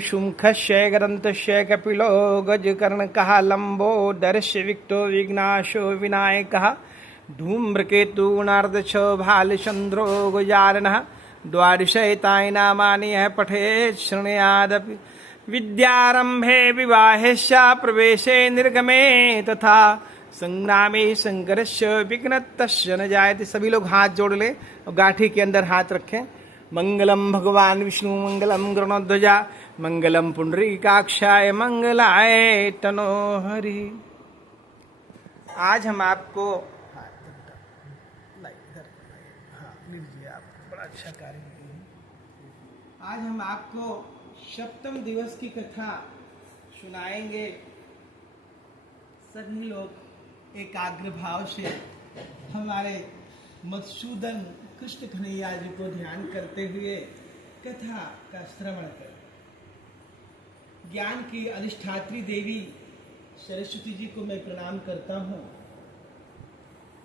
शुंखस्य ग्रंथस्य कपिलो गजकर्णकः लंबोदरस्य विक्तो विघ्नाशो विनायकः धूम्रकेतु गुणार्धश्च भालचंद्रो गजाननः द्वादशैतानि नामानि यः पठेत् शृणुयादपि विद्यारंभे विवाहेश्च प्रवेशे निर्गमे तथा संग्रामे संकरस्य विघ्नतस्य न जायते। सभी लोग हाथ जोड़ लें और गाठी के अंदर हाथ रखें। मंगलम भगवान विष्णु मंगलम गरुणध्वजा मंगलम पुंडरीकाक्षाय मंगलाय तनोहरि। आज हम आपको बड़ा अच्छा कार्य किए हैं। आज हम आपको सप्तम दिवस की कथा सुनाएंगे। सभी लोग एकाग्र भाव से हमारे मधुसूदन कृष्ण कन्हैया जी को ध्यान करते हुए कथा का श्रवण करें। ज्ञान की अधिष्ठात्री देवी सरस्वती जी को मैं प्रणाम करता हूँ।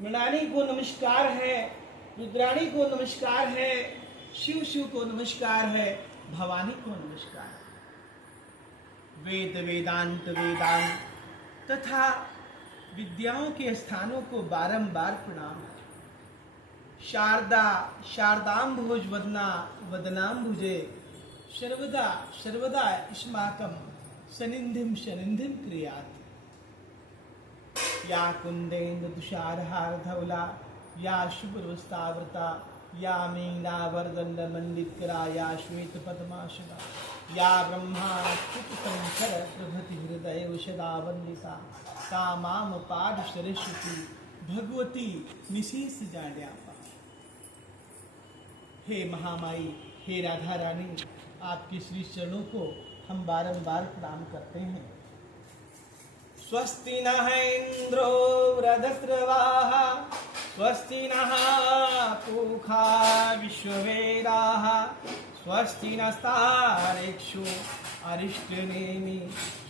मृणाली को नमस्कार है, रुद्राणी को नमस्कार है, शिव शिव को नमस्कार है, भवानी को नमस्कार है। वेद वेदांत वेदांत तथा विद्याओं के स्थानों को बारंबार प्रणाम है। शारदा शारदाम्भुज वदना वदनाम्भुजे सर्वदा सर्वदा अस्माकं सनिधिं सनिधिं क्रियात्। या कुंदेन्द्र तुषारहार धवला या शुभ्रवस्त्रावृता या मीनावर्दंड मंडितकरा या श्वेत पद्मासना या ब्रह्माच्युतशंकर प्रभृति हृदय सदा वंदिता सा माम पाद सरस्वती भगवती निशेष जाड्यापा। हे महामाई, हे राधा रानी, आपके श्री चरणों को हम बारंबार प्रणाम करते हैं। स्वस्ति नः इंद्रो वृधस्रवाः स्वस्ति नः पूषा विश्ववेदाः स्वस्ति नस्तार्क्ष्यो अरिष्टनेमि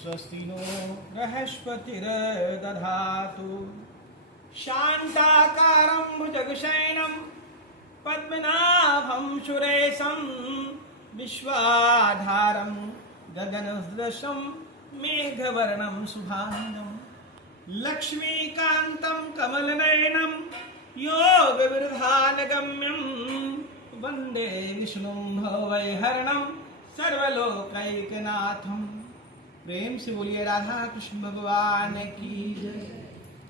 स्वस्ति नो बृहस्पतिर्दधातु। शान्ताकारं भुजगशयनं पद्मनाभं सुरेशं विश्वाधारं गगनसदृशं मेघवर्णं शुभांगं लक्ष्मीकान्तं कमलनयनं योगविरधानगम्यं वन्दे विष्णुं भवैहरणं सर्वलोकैकनाथं। प्रेम से बोलिए राधा कृष्ण भगवान की जय,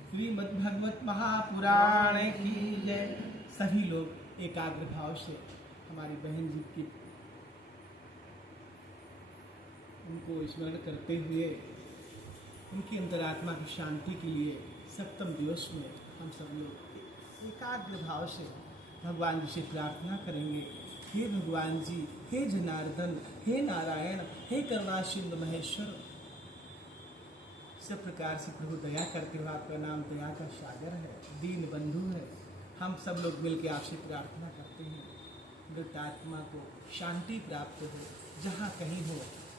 श्रीमद्भगवत महापुराण की जय। सभी लोग एकाग्र भाव से हमारी बहन जी की उनको स्मरण करते हुए उनकी अंतरात्मा की शांति के लिए सप्तम दिवस में हम सब लोग एकाग्र भाव से भगवान जी से प्रार्थना करेंगे। हे भगवान जी, हे जनार्दन, हे नारायण, हे करुणा सिंधु महेश्वर, सब प्रकार से प्रभु दया करते हुए आपका नाम दया का सागर है, दीन बंधु है। हम सब लोग मिलकर आपसे प्रार्थना करते हैं मृत आत्मा को शांति प्राप्त हो, जहाँ कहीं हो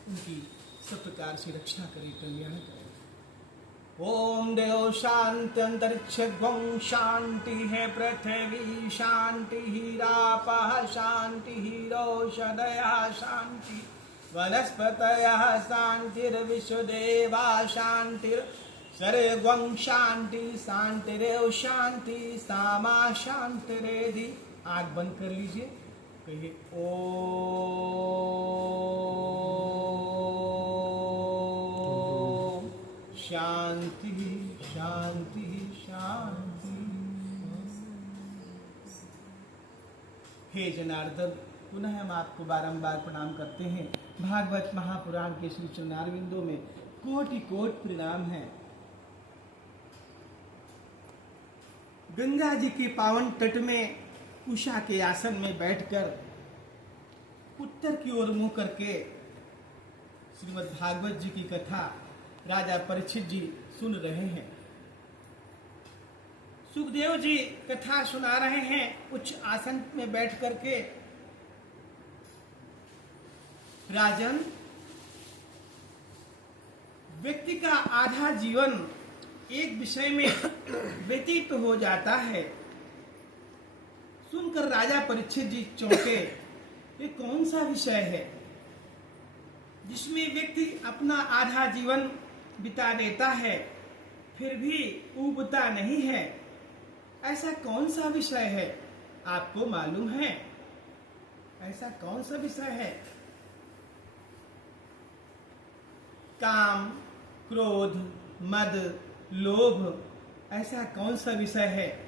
उनकी सब प्रकार से रक्षा करे, कल्याण करे। ओम देव शांति अंतरिक्ष गं शांति है, पृथ्वी शांति हीरापः शांति हीरोषधया शांति वनस्पतयः शांतिर्विश्वदेवा शांतिर सर्वं शांति शांतिरेव शांति सामा शांतिरेधि। आँख बंद कर लीजिए, कहिए ओम शांति शांति शांति। हे जनार्दन, पुनः हम आपको बारंबार प्रणाम करते हैं। भागवत महापुराण के श्री चरणारविंदों में कोटि कोटि प्रणाम है। गंगा जी के पावन तट में उषा के आसन में बैठकर उत्तर की ओर मुंह करके श्रीमद् भागवत जी की कथा राजा परीक्षित जी सुन रहे हैं। सुखदेव जी कथा सुना रहे हैं उच्च आसन में बैठ करके। राजन, व्यक्ति का आधा जीवन एक विषय में व्यतीत हो जाता है। सुनकर राजा परीक्षित जी चौंके, ये कौन सा विषय है जिसमें व्यक्ति अपना आधा जीवन बिता देता है फिर भी ऊबता नहीं है, ऐसा कौन सा विषय है आपको मालूम है? ऐसा कौन सा विषय है? काम, क्रोध, मद, लोभ, ऐसा कौन सा विषय है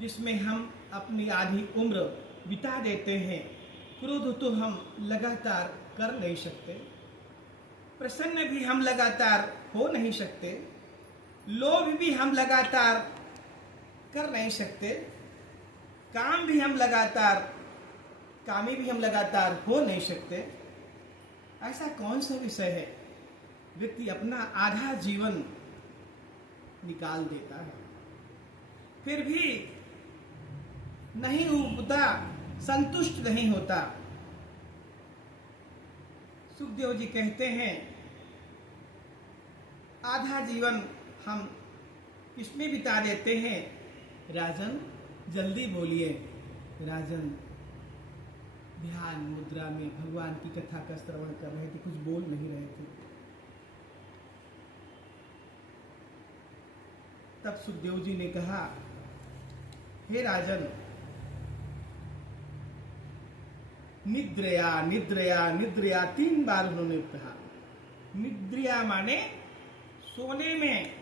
जिसमें हम अपनी आधी उम्र बिता देते हैं? क्रोध तो हम लगातार कर नहीं सकते, प्रसन्न भी हम लगातार हो नहीं सकते, लोभ भी हम लगातार कर नहीं सकते, कामी भी हम लगातार हो नहीं सकते। ऐसा कौन सा विषय है व्यक्ति अपना आधा जीवन निकाल देता है फिर भी नहीं ऊबता, संतुष्ट नहीं होता? सुखदेव जी कहते हैं आधा जीवन हम किसमें बिता देते हैं? राजन जल्दी बोलिए। राजन ध्यान मुद्रा में भगवान की कथा का श्रवण कर रहे थे, कुछ बोल नहीं रहे थे। तब सुखदेव जी ने कहा, हे राजन, निद्रया निद्रया निद्रया 3 बार उन्होंने कहा। निद्रया माने सोने में।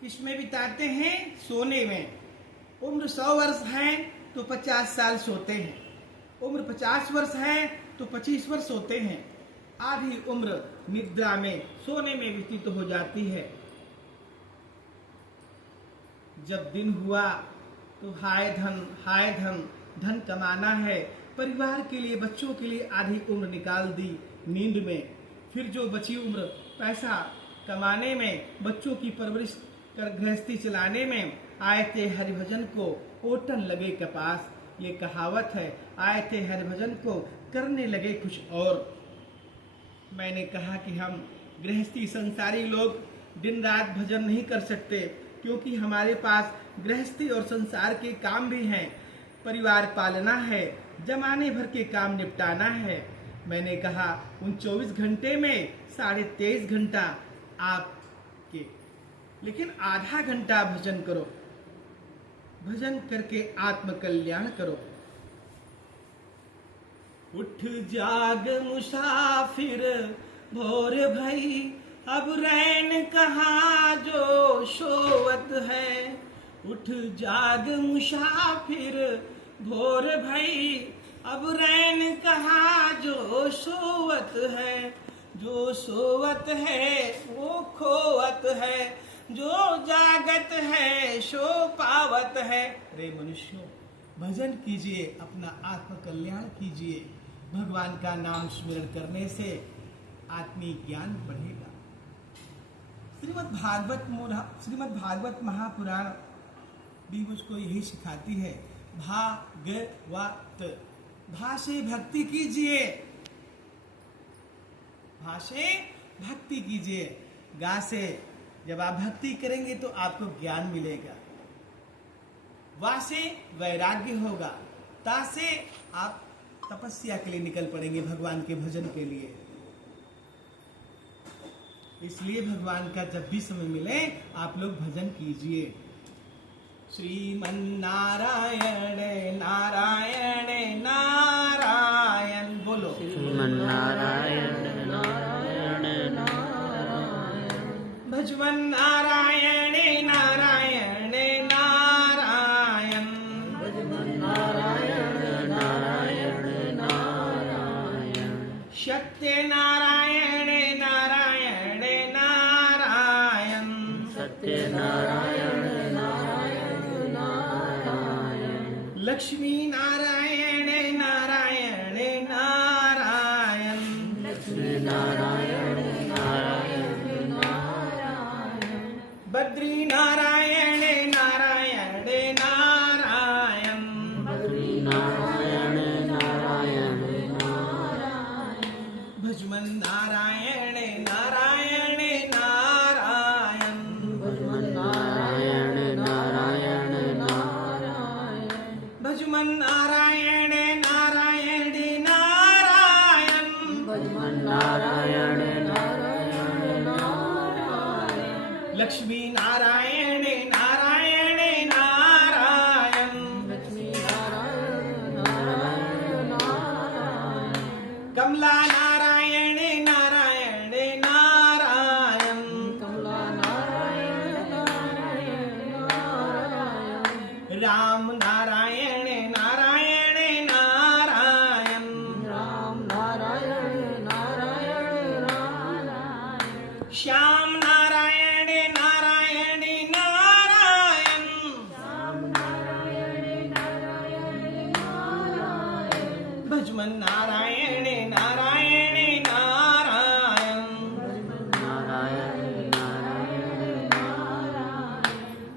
किसमें बिताते हैं? सोने में। उम्र 100 वर्ष है तो 50 साल सोते हैं, उम्र 50 वर्ष है तो 25 वर्ष सोते हैं। आधी उम्र निद्रा में, सोने में व्यतीत हो जाती है। जब दिन हुआ तो हाय धन, धन कमाना है, परिवार के लिए, बच्चों के लिए आधी उम्र निकाल दी नींद में। फिर जो बची उम्र पैसा कमाने में, बच्चों की परवरिश कर गृहस्थी चलाने में, आए थे हरिभजन को ओटन लगे कपास, ये कहावत है। आए थे हरिभजन को करने लगे कुछ और। मैंने कहा कि हम गृहस्थी संसारी लोग दिन रात भजन नहीं कर सकते, क्योंकि हमारे पास गृहस्थी और संसार के काम भी हैं, परिवार पालना है, जमाने भर के काम निपटाना है। मैंने कहा उन 24 घंटे में 23.5 घंटा आपके, लेकिन आधा घंटा भजन करो, भजन करके आत्म कल्याण करो। उठ जाग मुसाफिर भोर भई, अब रैन कहाँ जो सोवत है। उठ जाग मुसाफिर भोर भई, अब रैन कहाँ जो सोवत है। जो सोवत है वो खोवत है, जो जागत है सो पावत है। रे मनुष्यों, भजन कीजिए, अपना आत्म कल्याण कीजिए। भगवान का नाम स्मरण करने से आत्मिक ज्ञान बढ़ेगा। श्रीमद् भागवत महापुराण भी मुझको यही सिखाती है। भागवत, भा से भक्ति कीजिए, भा से भक्ति कीजिए। गा से जब आप भक्ति करेंगे तो आपको ज्ञान मिलेगा। वा से वैराग्य होगा। ता से आप तपस्या के लिए निकल पड़ेंगे, भगवान के भजन के लिए। इसलिए भगवान का जब भी समय मिले आप लोग भजन कीजिए। श्रीमन नारायण नारायण नारायण, बोलो श्रीमन नारायण नारायण नारायण, भजवन नारायण नारायण नारायण, भजवन नारायण नारायण नारायण, सत्य नारायण नारायण नारायण, सत्य नारायण नारायण नारायण, लक्ष्मी नारायण नारायण नारायण, लक्ष्मी नारायण नारायण नारायण, बद्री नारायण नारायण नारायण, बद्री नारायण नारायण नारायण, भजमन नारायण नारायण नारायण, भजमन नारायण नारायण नारायण, भजमन नारायण नारायण नारायण, भजमन भजमन नारायण नारायण नारायण लक्ष्मी नारायण नारायण नारायण लक्ष्मी नारायण नारायण नारायण कमला नारायण नारायण नारायण कमला नारायण नारायण नारायण राम नारायण नारायण नारायण राम नारायण नारायण नारायण श्याम नारायण नारायण नारायण राम नारायण नारायण नारायण भजमन नारायण नारायण नारायण नारायण नारायण नारायण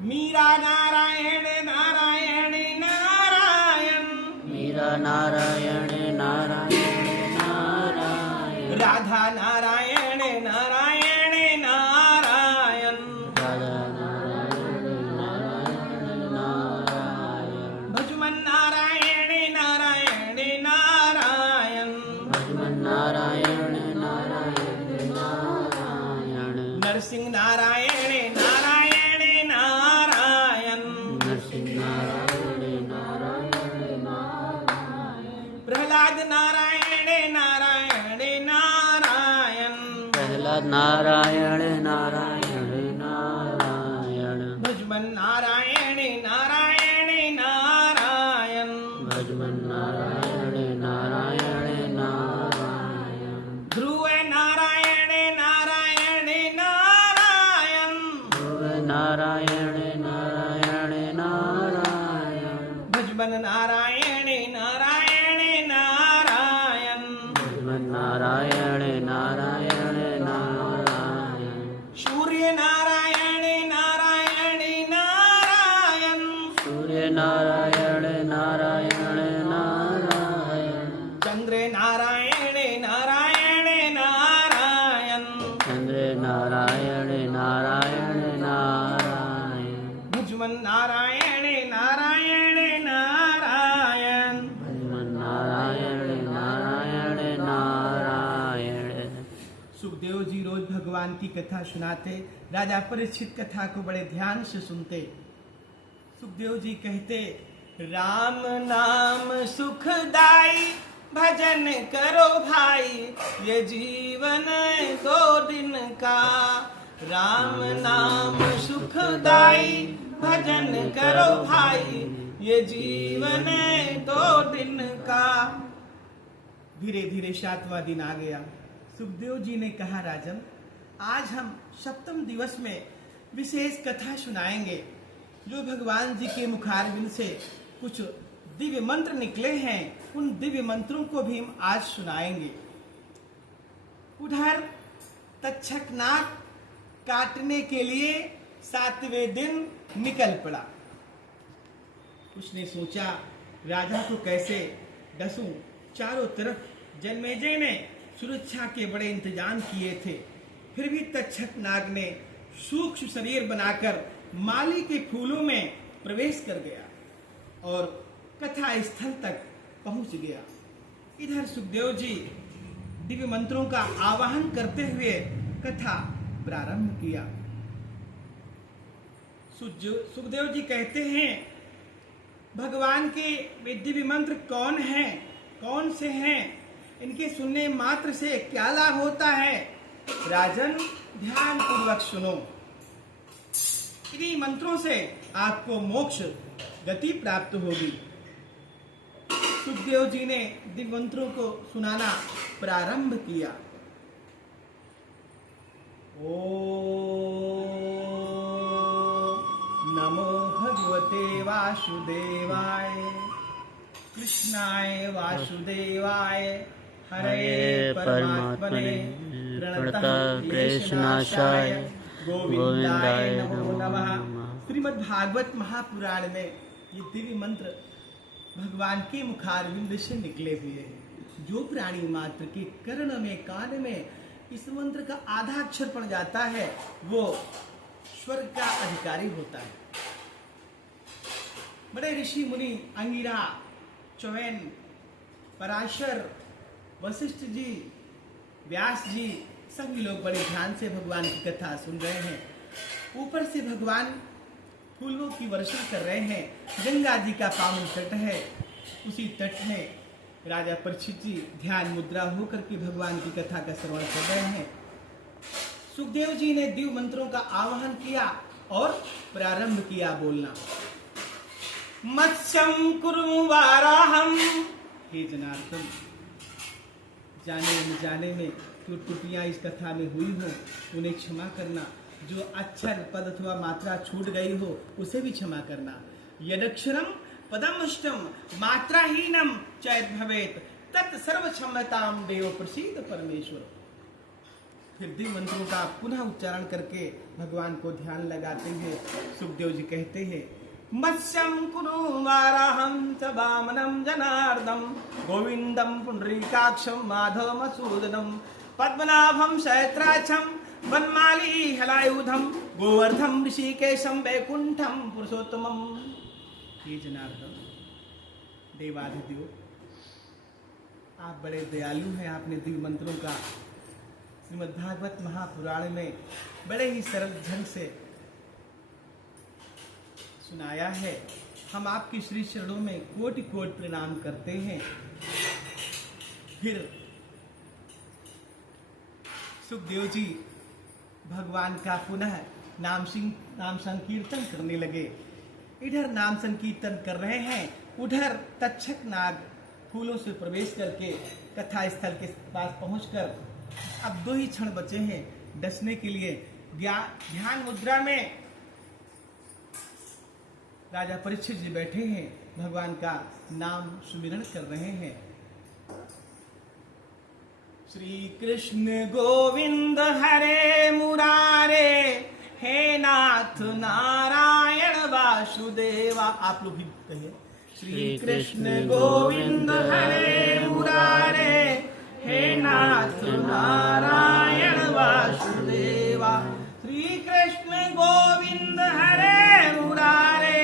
मीरा नारायण नारायण नारायण मीरा नारायण नारायण नारायण राधा नारायण नारायण नारायण राधा नारायण नारायण नारायण भजमन नारायण नारायण नारायण भजमन नारायण नारायण नारायण नरसिंह नारायण नारायण नारायण नरसिंह नारायण नारायण नारायण प्रहलाद नारायण नारायण नारायण प्रहलाद नारायण नारायण नारायण भजमन नारायण नारायण नारायण भजमन नारायण नारायण नारायण ध्रुव नारायण नारायण नारायण ध्रुव नारायण नारायण नारायण भजमन नारायण नारायण नारायण भजमन नारायण नारायण नारायण सूर्य नारायण नारायण नारायण सूर्य नारायण नारायण नारायण चंद्र नारायण नारायण नारायण चंद्र नारायण नारायण नारायण भजमन नारायण नारायण नारायण भजमन नारायण नारायण नारायण सुखदेव जी रोज भगवान की कथा सुनाते। राजा परीक्षित कथा को बड़े ध्यान से सुनते। सुखदेव जी कहते, राम नाम सुखदाई भजन करो भाई, ये जीवन 2 दिन का। राम नाम सुखदाई भजन करो भाई, ये जीवन 2 दिन का। धीरे धीरे 7वां दिन आ गया। सुखदेव जी ने कहा, राजन, आज हम 7वें दिवस में विशेष कथा सुनाएंगे। जो भगवान जी के मुखारबिंद से कुछ दिव्य मंत्र निकले हैं, उन दिव्य मंत्रों को भी हम आज सुनाएंगे। उधर तक्षक नाग काटने के लिए 7वें दिन निकल पड़ा। उसने सोचा, राजा को कैसे डसूं। चारों तरफ जन्मेजय ने सुरक्षा के बड़े इंतजाम किए थे, फिर भी तक्षक नाग ने सूक्ष्म शरीर बनाकर माली के फूलों में प्रवेश कर गया और कथा स्थल तक पहुंच गया। इधर सुखदेव जी दिव्य मंत्रों का आवाहन करते हुए कथा प्रारंभ किया। सुखदेव जी कहते हैं, भगवान के वे दिव्य मंत्र कौन हैं, कौन से हैं, इनके सुनने मात्र से क्या लाभ होता है। राजन, ध्यान पूर्वक सुनो। इन्हीं मंत्रों से आपको मोक्ष गति प्राप्त होगी। सुखदेव जी ने दिव्य मंत्रों को सुनाना प्रारंभ किया। ओम नमो भगवते वासुदेवाय कृष्णाय वासुदेवाय हरे परमात्मने प्रणतः क्लेशनाशाय गोविंदाय नमो नमः। श्रीमद् भागवत महापुराण में ये दिव्य मंत्र भगवान के मुखारविंद से निकले हुए हैं। जो प्राणी मात्र के कर्ण में, कान में इस मंत्र का आधा अक्षर पड़ जाता है, वो स्वर्ग का अधिकारी होता है। बड़े ऋषि मुनि अंगिरा, चौवन, पराशर, वशिष्ठ जी, व्यास जी, सभी लोग बड़े ध्यान से भगवान की कथा सुन रहे हैं। ऊपर से भगवान फूलों की वर्षा कर रहे हैं। गंगा जी का पावन तट है, उसी तट में राजा परीक्षित जी ध्यान मुद्रा होकर के भगवान की कथा का श्रवण कर रहे हैं। सुखदेव जी ने दिव्य मंत्रों का आवाहन किया और प्रारंभ किया बोलना। मत्स्यम कुरु वाराहम, हे जनार्दन, जाने अनजाने में जो त्रुटियां इस कथा में हुई हो उन्हें क्षमा करना। जो अक्षर पद अथवा मात्रा छूट गई हो उसे भी क्षमा करना। यदक्षरम पदमष्टम मात्राहीनम चैत भवेत तत् सर्व क्षमताम देव प्रसीद परमेश्वर। फिर दिव्य मंत्रों का पुनः उच्चारण करके भगवान को ध्यान लगाते हुए सुखदेव जी कहते हैं, मत्स्यम कुरु वाराहं च वामनं जनार्दन गोविंदम पुंडरीकाक्षम माधव मसूदनम पद्मनाभम सहस्राक्षम वनमाली हलायुधम गोवर्धम ऋषिकेशम वैकुंठम पुरुषोत्तमम। हे जनार्दन, देवाधिदेव, आप बड़े दयालु हैं। आपने दिव्य मंत्रों का श्रीमद् भागवत महापुराण में बड़े ही सरल ढंग से सुनाया है। हम आपके श्री चरणों में कोटि कोटि प्रणाम करते हैं। फिर सुखदेव जी भगवान का पुनः नाम संकीर्तन करने लगे। इधर नाम संकीर्तन कर रहे हैं, उधर तक्षक नाग फूलों से प्रवेश करके कथा स्थल के पास पहुंचकर अब 2 ही क्षण बचे हैं डसने के लिए। ध्यान मुद्रा में राजा परीक्षित जी बैठे हैं, भगवान का नाम सुमिरन कर रहे हैं। श्री कृष्ण गोविंद हरे मुरारे, हे नाथ नारायण वासुदेवा। आप लोग भी कहिए, श्री कृष्ण गोविंद हरे मुरारे, हे नाथ नारायण वासुदेवा। श्री कृष्ण गोविंद हरे मुरारे,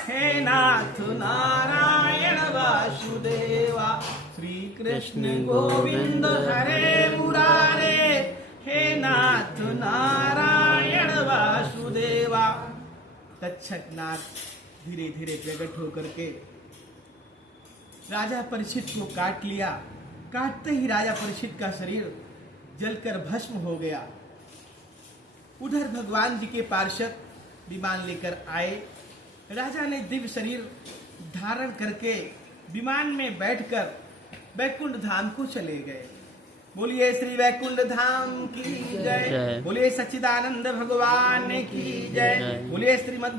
हे नाथ नारायण वासुदेवा। श्री कृष्ण गोविंद हरे मुरारे, हे नाथ नारायण वासुदेवा। तक्षक नाग धीरे धीरे प्रकट होकर के राजा परीक्षित को काट लिया। काटते ही राजा परीक्षित का शरीर जलकर भस्म हो गया। उधर भगवान जी के पार्षद विमान लेकर आए। राजा ने दिव्य शरीर धारण करके विमान में बैठकर वैकुंठ धाम को चले गए। बोलिए श्री वैकुंठ धाम की जय, बोलिए सच्चिदानंद भगवान की जय, बोलिए श्रीमद्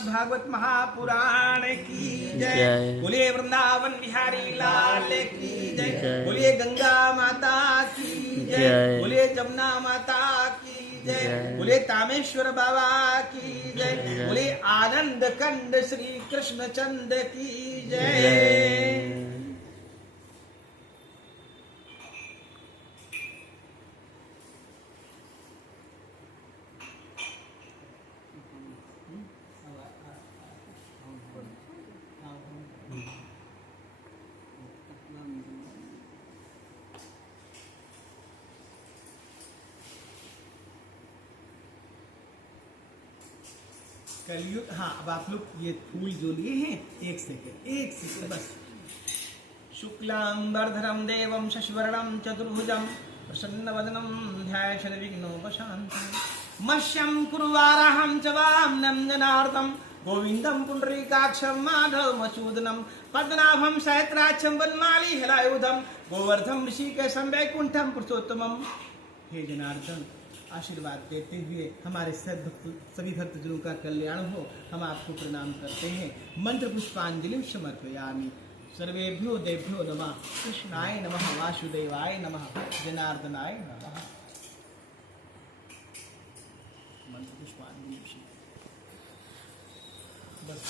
भागवत महापुराण की जय, बोलिए वृंदावन बिहारी लाल की जय, बोलिए गंगा माता की जय, बोलिए जमुना माता की जय, बोलिए तामेश्वर बाबा की जय, बोलिए आनंद कंड श्री कृष्ण चंद की जय। कलयुग। हाँ, अब आप लोग ये फूल जो लिए हैं, एक सेकंड बस। शुक्लां वरधरं देवं शशिवर्णं चतुर्भुजं प्रसन्नवदनं ध्यायेत् सर्वविघ्नोपशान्तये। मत्स्यं कुरु वाराहं च वामनं जनार्दनं गोविन्दं पुण्डरीकाक्षं माधवमसूदनं पद्मनाभं सहस्राक्षं वनमाली हलायुधं गोवर्धन ऋषिकेशं वैकुंठं पुरुषोत्तमं। हे जनार्दन, आशीर्वाद देते हुए हमारे सभी भक्तजनों का कल्याण हो, हम आपको प्रणाम करते हैं। मंत्र पुष्पांजलि समर्पयामि। सर्वेभ्यो देभ्यो नमः। कृष्णाय नमः, वासुदेवाय नमः, जनार्दनाय नमः। मंत्र पुष्पांजलि बस।